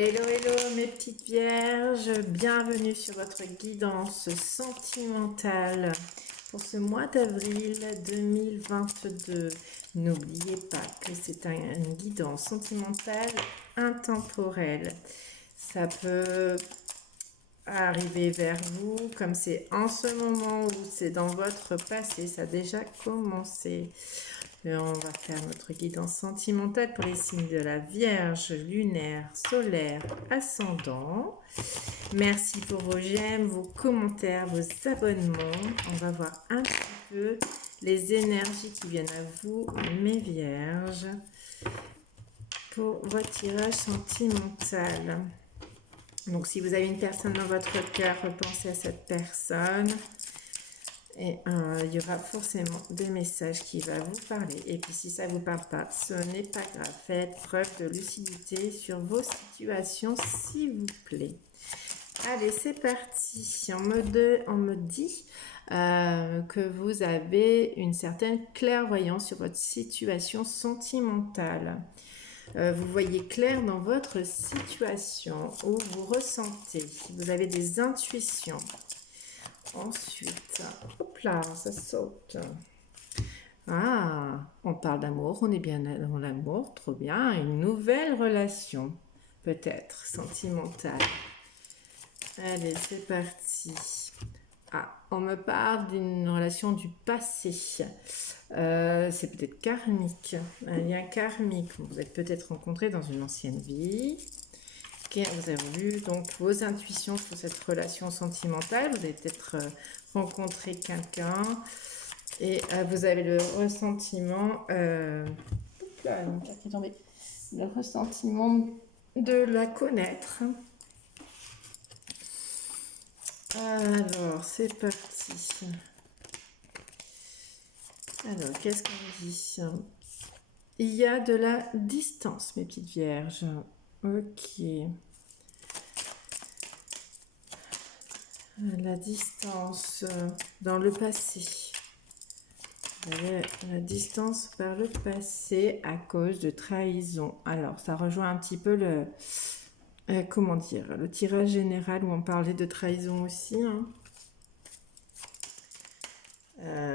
Hello, hello mes petites vierges, bienvenue sur votre guidance sentimentale pour ce mois d'avril 2022. N'oubliez pas que c'est une guidance sentimentale intemporelle. Ça peut arriver vers vous comme c'est en ce moment ou c'est dans votre passé, ça a déjà commencé. Et on va faire notre guidance sentimentale pour les signes de la Vierge, lunaire, solaire, ascendant. Merci pour vos j'aime, vos commentaires, vos abonnements. On va voir un petit peu les énergies qui viennent à vous, mes Vierges, pour votre tirage sentimental. Donc, si vous avez une personne dans votre cœur, repensez à cette personne. Et il y aura forcément des messages qui vont vous parler. Et puis si ça ne vous parle pas, ce n'est pas grave. Faites preuve de lucidité sur vos situations, s'il vous plaît. Allez, c'est parti. On me dit que vous avez une certaine clairvoyance sur votre situation sentimentale. Vous voyez clair dans votre situation où vous ressentez. Vous avez des intuitions. Ensuite, hop là, ça saute. Ah, on parle d'amour, on est bien dans l'amour, trop bien. Une nouvelle relation, peut-être, sentimentale. Allez, c'est parti. Ah, on me parle d'une relation du passé. C'est peut-être karmique, un lien karmique. Vous êtes peut-être rencontrés dans une ancienne vie. Vous avez vu donc vos intuitions sur cette relation sentimentale. Vous avez peut-être rencontré quelqu'un et vous avez le ressentiment, là, mon cœur qui est tombé, le ressentiment de la connaître. Alors, c'est parti. Alors, qu'est-ce qu'on dit? Il y a de la distance, mes petites vierges. Ok. La distance dans le passé. La distance par le passé à cause de trahison. Alors, ça rejoint un petit peu le... comment dire? Le tirage général où on parlait de trahison aussi. Hein.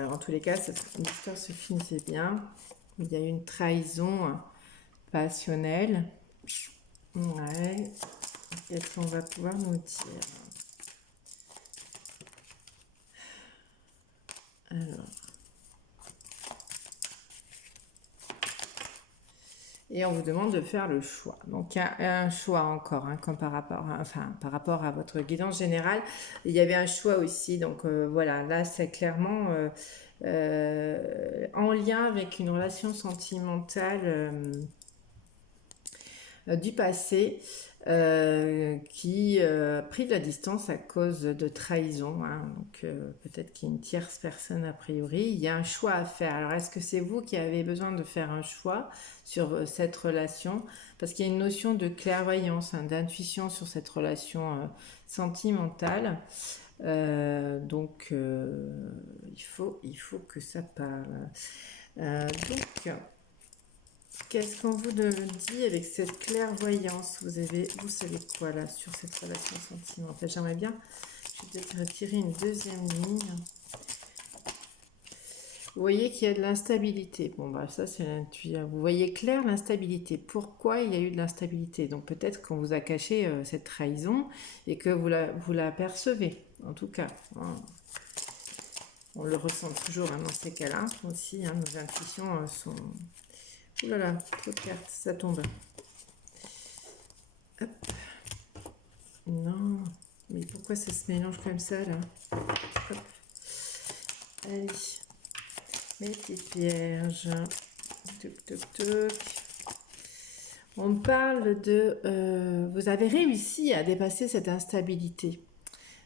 En tous les cas, l'histoire se finissait bien. Il y a eu une trahison passionnelle. Ouais. Qu'est-ce qu'on va pouvoir nous dire? Alors. Et on vous demande de faire le choix. Donc, il y a un choix encore, hein, comme par rapport à votre guidance générale. Il y avait un choix aussi. Donc, voilà, là, c'est clairement en lien avec une relation sentimentale du passé qui prit de la distance à cause de trahison. Hein. Donc peut-être qu'il y a une tierce personne a priori. Il y a un choix à faire. Alors est-ce que c'est vous qui avez besoin de faire un choix sur cette relation? Parce qu'il y a une notion de clairvoyance, hein, d'intuition sur cette relation sentimentale. Donc il faut que ça parle. Donc qu'est-ce qu'on vous dit avec cette clairvoyance? Vous savez quoi là sur cette relation sentimentale? J'aimerais bien, je vais peut-être retirer une deuxième ligne. Vous voyez qu'il y a de l'instabilité. Bon, bah ça c'est l'intuition. Vous voyez clair l'instabilité. Pourquoi il y a eu de l'instabilité? Donc peut-être qu'on vous a caché cette trahison et que vous la percevez, en tout cas. Hein. On le ressent toujours hein, dans ces cas-là aussi. Hein, nos intuitions sont... Ouh là là, trop de cartes, ça tombe. Hop. Non, mais pourquoi ça se mélange comme ça là? Hop. Allez, mes petites vierges. Toc, toc, toc. On parle de... vous avez réussi à dépasser cette instabilité.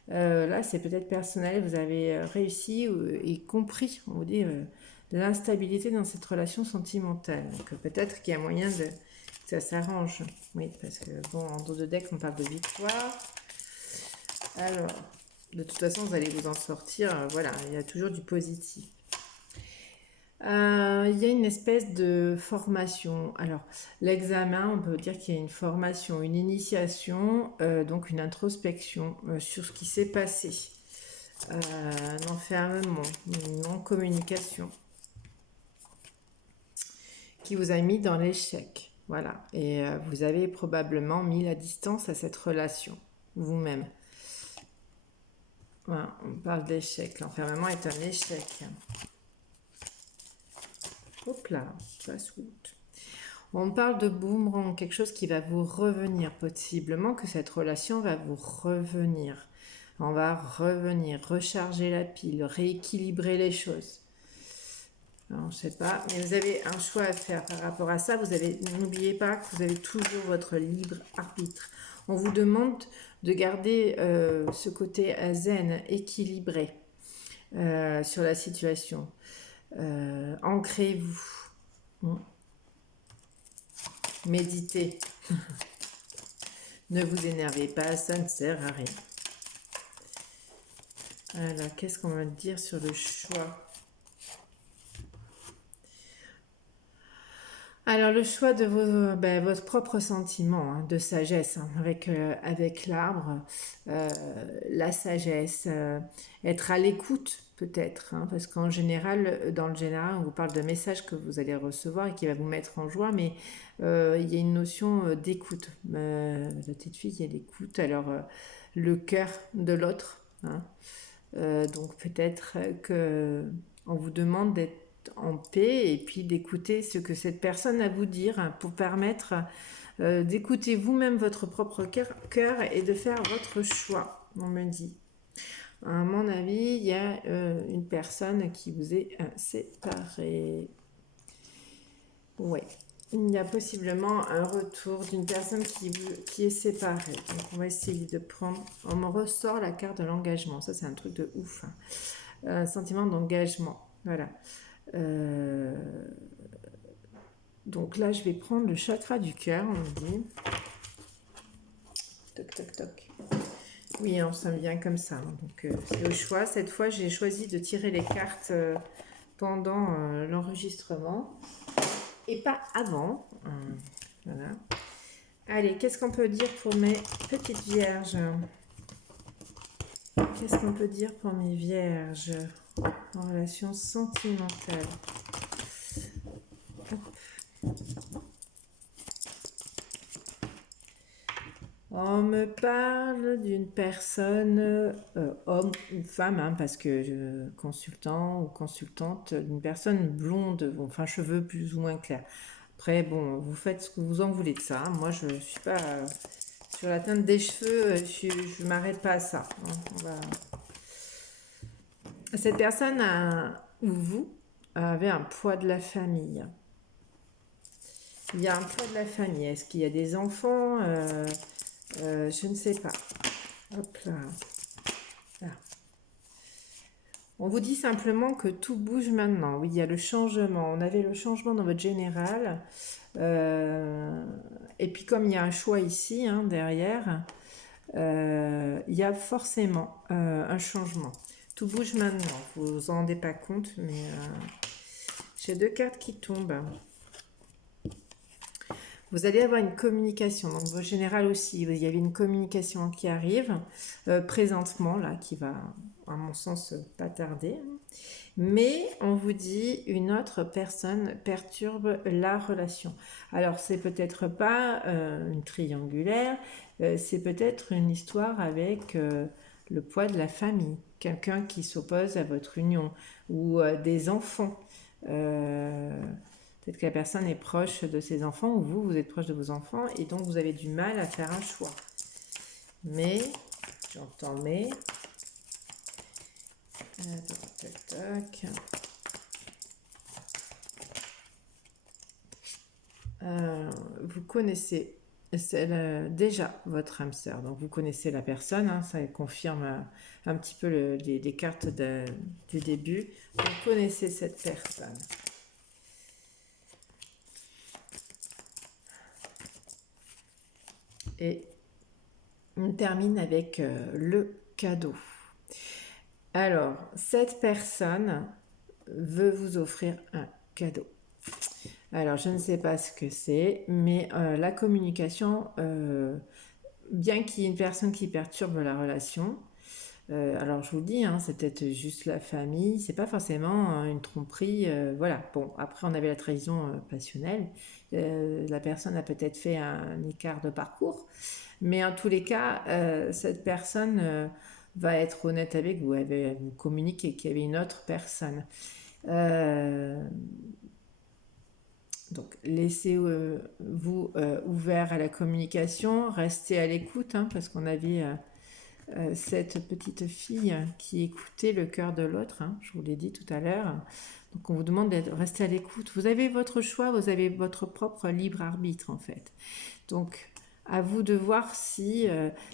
Là, c'est peut-être personnel, vous avez réussi et compris, on vous dit, l'instabilité dans cette relation sentimentale. Donc peut-être qu'il y a moyen que ça s'arrange. Oui, parce que bon, en dos de deck, on parle de victoire. Alors, de toute façon, vous allez vous en sortir. Voilà, il y a toujours du positif. Il y a une espèce de formation. Alors, l'examen, on peut dire qu'il y a une formation, une initiation, donc une introspection sur ce qui s'est passé. Un enfermement, une non-communication qui vous a mis dans l'échec. Voilà. Et vous avez probablement mis la distance à cette relation, vous-même. Voilà, on parle d'échec. L'enfermement est un échec. Hop là, fast-food. On parle de boomerang, quelque chose qui va vous revenir, possiblement que cette relation va vous revenir. On va revenir, recharger la pile, rééquilibrer les choses. Alors, je sais pas, mais vous avez un choix à faire par rapport à ça. N'oubliez pas que vous avez toujours votre libre arbitre. On vous demande de garder ce côté zen, équilibré sur la situation. Ancrez-vous. Méditez. Ne vous énervez pas, ça ne sert à rien. Alors, qu'est-ce qu'on va dire sur le choix? Alors, le choix de votre propre sentiment de sagesse, avec l'arbre, la sagesse, être à l'écoute peut-être, parce qu'en général, dans le général, on vous parle de messages que vous allez recevoir et qui va vous mettre en joie, mais il y a une notion d'écoute. La petite fille, il y a l'écoute, alors le cœur de l'autre, hein. Donc peut-être que on vous demande d'être en paix et puis d'écouter ce que cette personne a à vous dire pour permettre d'écouter vous-même votre propre cœur et de faire votre choix, on me dit. À mon avis, il y a une personne qui vous est séparée. Ouais. Il y a possiblement un retour d'une personne qui est séparée. Donc on va essayer de prendre... On me ressort la carte de l'engagement. Ça, c'est un truc de ouf. Sentiment d'engagement. Voilà. Donc là, je vais prendre le chakra du cœur, on me dit. Toc, toc, toc. Oui, hein, ça me vient comme ça. Donc c'est au choix. Cette fois, j'ai choisi de tirer les cartes pendant l'enregistrement et pas avant. Voilà. Allez, qu'est-ce qu'on peut dire pour mes petites vierges? Qu'est-ce qu'on peut dire pour mes vierges en relation sentimentale? On me parle d'une personne, homme ou femme, parce que consultant ou consultante, d'une personne blonde, enfin cheveux plus ou moins clairs. Après, bon, vous faites ce que vous en voulez de ça. Moi, je ne suis pas sur la teinte des cheveux, je ne m'arrête pas à ça. Cette personne ou vous avez un poids de la famille. Il y a un poids de la famille. Est-ce qu'il y a des enfants? Je ne sais pas. Hop là. Là. On vous dit simplement que tout bouge maintenant. Oui, il y a le changement. On avait le changement dans votre général. Et puis comme il y a un choix ici, derrière, il y a forcément un changement. Tout bouge maintenant. Vous vous en rendez pas compte, mais j'ai deux cartes qui tombent. Vous allez avoir une communication, donc vos générales aussi, il y avait une communication qui arrive présentement, là, qui va, à mon sens, pas tarder. Mais on vous dit une autre personne perturbe la relation. Alors, c'est peut-être pas une triangulaire, c'est peut-être une histoire avec le poids de la famille, quelqu'un qui s'oppose à votre union ou des enfants. Peut-être que la personne est proche de ses enfants ou vous êtes proche de vos enfants et donc vous avez du mal à faire un choix. Mais, j'entends mais. Tac, tac. Vous connaissez déjà votre âme sœur, donc vous connaissez la personne, ça confirme un petit peu les cartes du début. Vous connaissez cette personne. Et on termine avec le cadeau. Alors, cette personne veut vous offrir un cadeau. Alors, je ne sais pas ce que c'est, mais la communication, bien qu'il y ait une personne qui perturbe la relation, alors je vous le dis, hein, c'est peut-être juste la famille, c'est pas forcément une tromperie, voilà. Bon, après on avait la trahison passionnelle, la personne a peut-être fait un écart de parcours, mais en tous les cas, cette personne va être honnête avec vous, elle va vous communiquer qu'il y avait une autre personne. Euh, donc laissez-vous ouvert à la communication, restez à l'écoute, hein, parce qu'on avait cette petite fille qui écoutait le cœur de l'autre, hein, je vous l'ai dit tout à l'heure. Donc on vous demande de rester à l'écoute. Vous avez votre choix, vous avez votre propre libre arbitre en fait. Donc à vous de voir si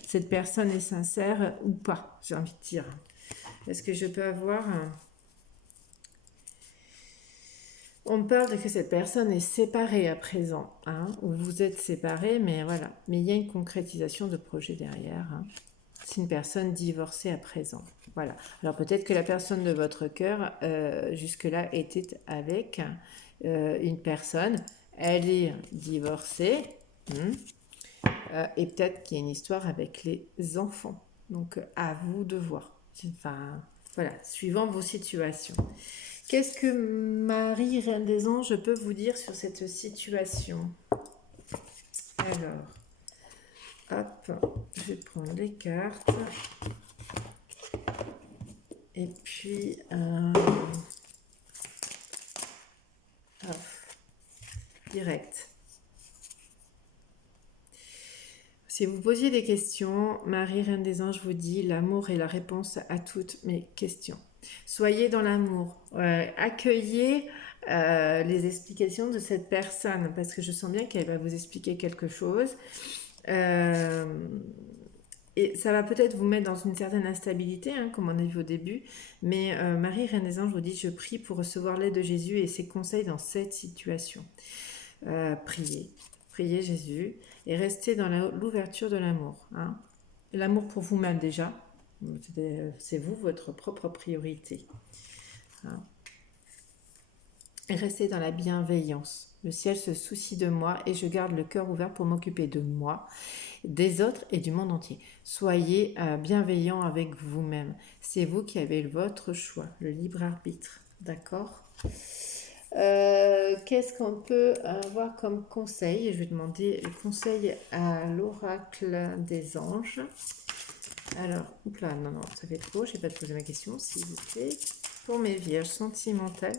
cette personne est sincère ou pas, j'ai envie de dire. Est-ce que je peux avoir... On parle de que cette personne est séparée à présent, hein, ou vous êtes séparés, mais voilà. Mais il y a une concrétisation de projet derrière, hein. C'est une personne divorcée à présent. Voilà. Alors peut-être que la personne de votre cœur, jusque-là, était avec une personne. Elle est divorcée. Et peut-être qu'il y a une histoire avec les enfants. Donc à vous de voir. Enfin, voilà, suivant vos situations. Qu'est-ce que Marie, Reine des Anges, peut vous dire sur cette situation? Alors, hop, je vais prendre les cartes. Et puis, hop, direct. Si vous posiez des questions, Marie, Reine des Anges, vous dit l'amour est la réponse à toutes mes questions. Soyez dans l'amour, accueillez les explications de cette personne, parce que je sens bien qu'elle va vous expliquer quelque chose. Et ça va peut-être vous mettre dans une certaine instabilité, hein, comme on a vu au début. Mais Marie, Reine des Anges, vous dit, je prie pour recevoir l'aide de Jésus et ses conseils dans cette situation. Priez, priez Jésus et restez dans l'ouverture de l'amour. Hein. L'amour pour vous-même déjà, c'est vous, votre propre priorité. Hein. Et restez dans la bienveillance. Le ciel se soucie de moi et je garde le cœur ouvert pour m'occuper de moi, des autres et du monde entier. Soyez bienveillant avec vous-même. C'est vous qui avez votre choix, le libre arbitre. D'accord ? Qu'est-ce qu'on peut avoir comme conseil? Je vais demander le conseil à l'oracle des anges. Alors, là, non, ça fait trop, je n'ai pas posé ma question, s'il vous plaît. Pour mes vierges sentimentales,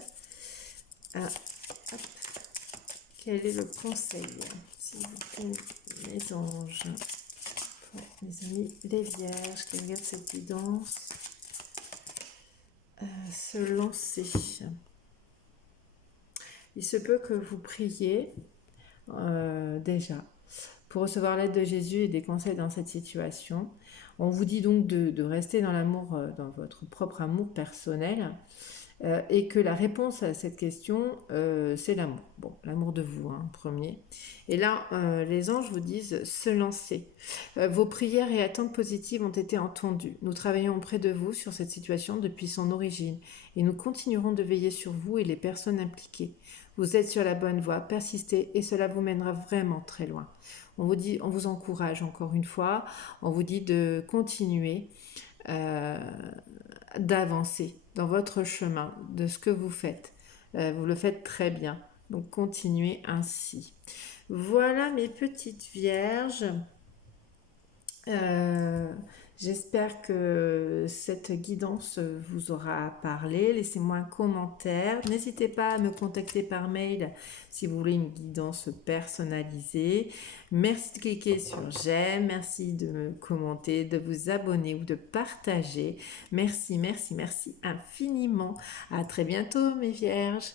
quel est le conseil, s'il vous plaît, mes anges, pour mes amis les vierges qui regardent cette guidance, se lancer. Il se peut que vous priez déjà pour recevoir l'aide de Jésus et des conseils dans cette situation. On vous dit donc de rester dans l'amour, dans votre propre amour personnel, et que la réponse à cette question, c'est l'amour. Bon, l'amour de vous, hein, premier. Et là, les anges vous disent se lancer. Vos prières et attentes positives ont été entendues. Nous travaillons auprès de vous sur cette situation depuis son origine et nous continuerons de veiller sur vous et les personnes impliquées. Vous êtes sur la bonne voie, persistez et cela vous mènera vraiment très loin. On vous encourage encore une fois, on vous dit de continuer, d'avancer dans votre chemin, de ce que vous faites. Vous le faites très bien, donc continuez ainsi. Voilà mes petites vierges. J'espère que cette guidance vous aura parlé. Laissez-moi un commentaire. N'hésitez pas à me contacter par mail si vous voulez une guidance personnalisée. Merci de cliquer sur j'aime. Merci de me commenter, de vous abonner ou de partager. Merci, merci, merci infiniment. À très bientôt mes vierges.